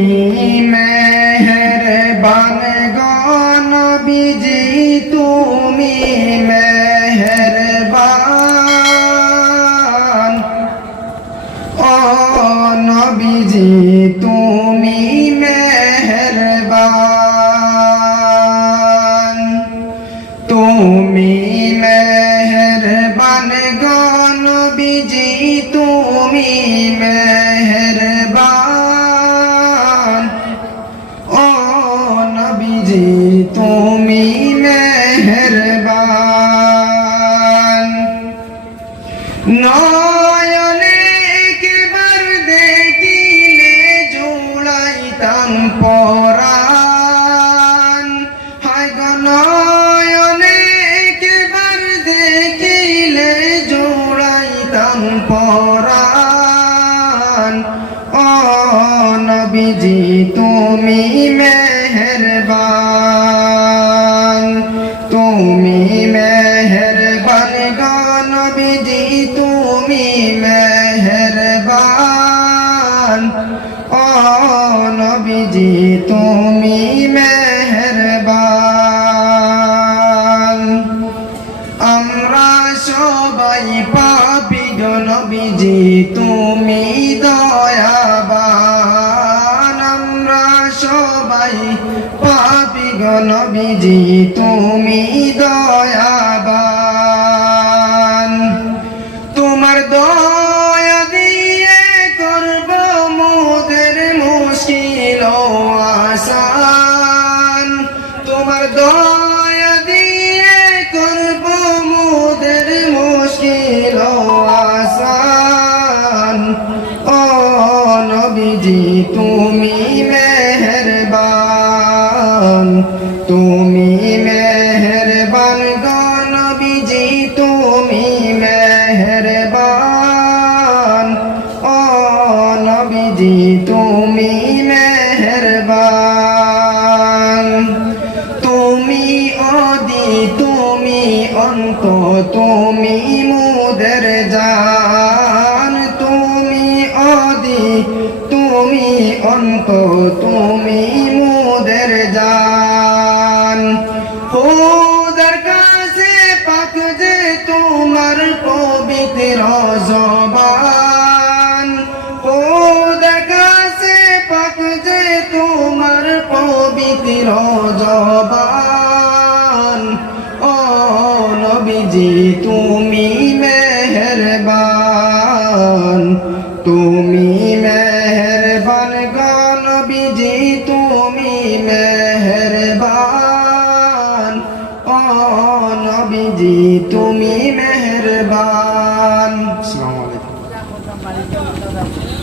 তুমি মেহেরবান গো নবীজি তুমি মেহেরবান ও নবীজি তুমি মেহেরবান তুমি মেহেরবান গো নবীজি তুমি মেহেরবান ও নবীজি তুমি মেহেরবান নয়নে একবার দেখিলে জুড়াইতাম পরাণ হায় গো নয়নে একবার দেখিলে জুড়াইতাম পরাণ ও নবীজি তুমি মেহেরবান তুমি মেহেরবান গো নবীজি তুমি মেহেরবান ও নবীজি তুমি মেহেরবান আমরা সবাই পাপী গো নবীজি তুমি দয়াবান আমরা সবাই পাপী গো নবীজি তুমি দয়াবান তোমার দয়া দিয়ে করব মোদের মুশকিল আসান তোমার দয়া দিয়ে করব মোদের মুশকিল আসান ও নবীজি তুমি মেহেরবান তুমি মেহেরবান গো নবীজি তুমি মেহেরবান ও নবীজি তুমি মেহেরবান তুমি অদি তুমি অন্ত তুমি মোদের জান তুমি অদি তুমি অন্ত তুমি মোদের জান খোদার কাছে পাক যে তোমার পবিত্র জবান খোদার কাছে পাক যে তোমার পবিত্র জবান ও নবীজি তুমি মেহেরবান তুমি মেহেরবান গো নবীজি তুমি মেহেরবান ও নবীজি তুমি মেহেরবান। আসসালামু আলাইকুম।